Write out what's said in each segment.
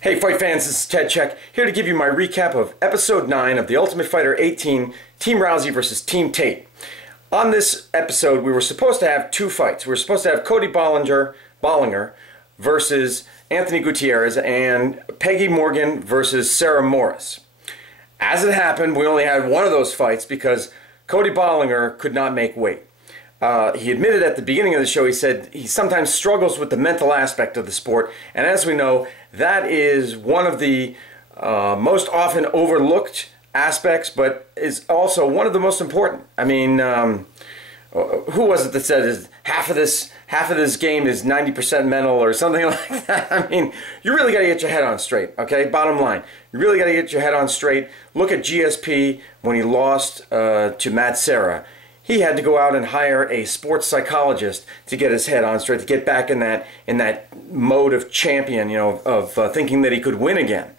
Hey fight fans, this is Ted Check, here to give you my recap of episode 9 of The Ultimate Fighter 18, Team Rousey versus Team Tate. On this episode, we were supposed to have two fights. We were supposed to have Cody Bollinger versus Anthony Gutierrez and Peggy Morgan versus Sarah Moras. As it happened, we only had one of those fights because Cody Bollinger could not make weight. He admitted at the beginning of the show, he said he sometimes struggles with the mental aspect of the sport, and as we know, that is one of the most often overlooked aspects, but is also one of the most important. I mean, who was it that said half of this game is 90% mental or something like that? I mean, you really got to get your head on straight, okay? Bottom line, you really got to get your head on straight. Look at GSP when he lost to Matt Serra. He had to go out and hire a sports psychologist to get his head on straight, to get back in that mode of champion, of thinking that he could win again.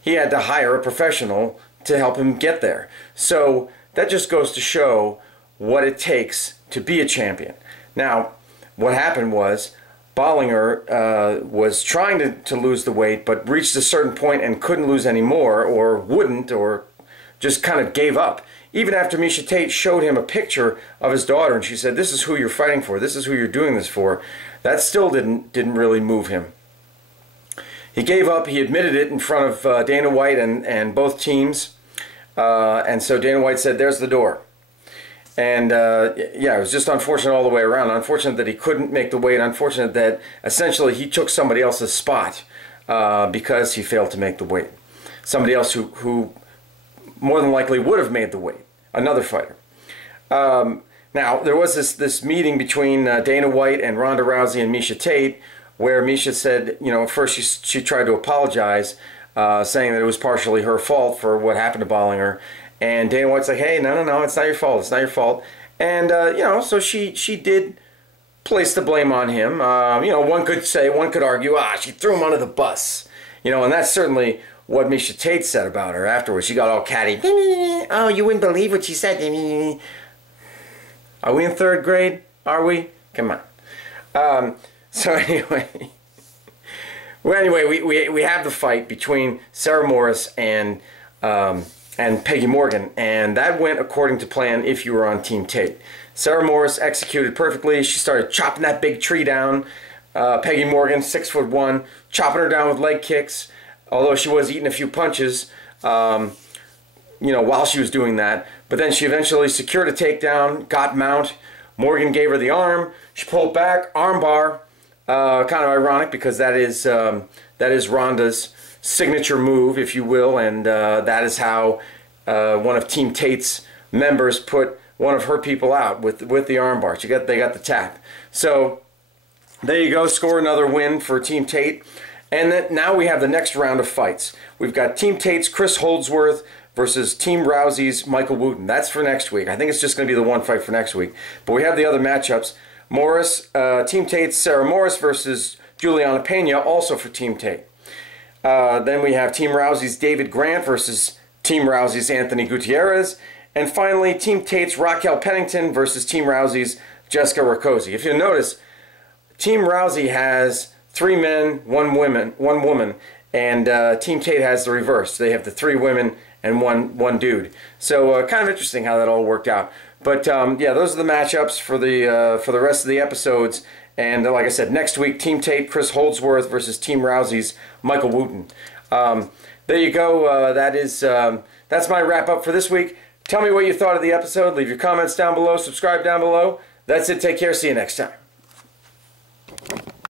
He had to hire a professional to help him get there. So that just goes to show what it takes to be a champion. Now, what happened was Bollinger was trying to lose the weight, but reached a certain point and couldn't lose any more, or wouldn't, or just kind of gave up. Even after Miesha Tate showed him a picture of his daughter and she said, "This is who you're fighting for, this is who you're doing this for," that still didn't really move him. He gave up. He admitted it in front of Dana White and both teams, and so Dana White said, "There's the door." And yeah, it was just unfortunate all the way around. Unfortunate that he couldn't make the weight. Unfortunate that essentially he took somebody else's spot because he failed to make the weight. Somebody else who more than likely would have made the weight, another fighter. Now, there was this meeting between Dana White and Ronda Rousey and Miesha Tate, where Miesha said, at first she tried to apologize, saying that it was partially her fault for what happened to Bollinger. And Dana White's like, "Hey, no, it's not your fault, it's not your fault." And, so she did place the blame on him. One could argue, she threw him under the bus. And that's certainly what Miesha Tate said about her afterwards. She got all catty. "Oh, you wouldn't believe what she said." Are we in third grade? Are we? Come on. So anyway, we have the fight between Sarah Moras and Peggy Morgan, and that went according to plan if you were on Team Tate. Sarah Moras executed perfectly. She started chopping that big tree down. Peggy Morgan, 6'1", chopping her down with leg kicks. Although she was eating a few punches, while she was doing that. But then she eventually secured a takedown, got mount. Morgan gave her the arm. She pulled back, armbar. Kind of ironic because that is Ronda's signature move, if you will, and that is how one of Team Tate's members put one of her people out with the armbar. They got the tap. So there you go. Score another win for Team Tate. And then now we have the next round of fights. We've got Team Tate's Chris Holdsworth versus Team Rousey's Michael Wootten. That's for next week. I think it's just going to be the one fight for next week. But we have the other matchups. Team Tate's Sarah Moras versus Juliana Pena, also for Team Tate. Then we have Team Rousey's David Grant versus Team Rousey's Anthony Gutierrez. And finally, Team Tate's Raquel Pennington versus Team Rousey's Jessica Rakoczy. If you notice, Team Rousey has 3 men, 1 woman, and Team Tate has the reverse. They have the 3 women and one dude. So kind of interesting how that all worked out. But yeah, those are the matchups for the rest of the episodes. And like I said, next week, Team Tate, Chris Holdsworth versus Team Rousey's Michael Wootten. There you go. That's my wrap up for this week. Tell me what you thought of the episode. Leave your comments down below. Subscribe down below. That's it. Take care. See you next time.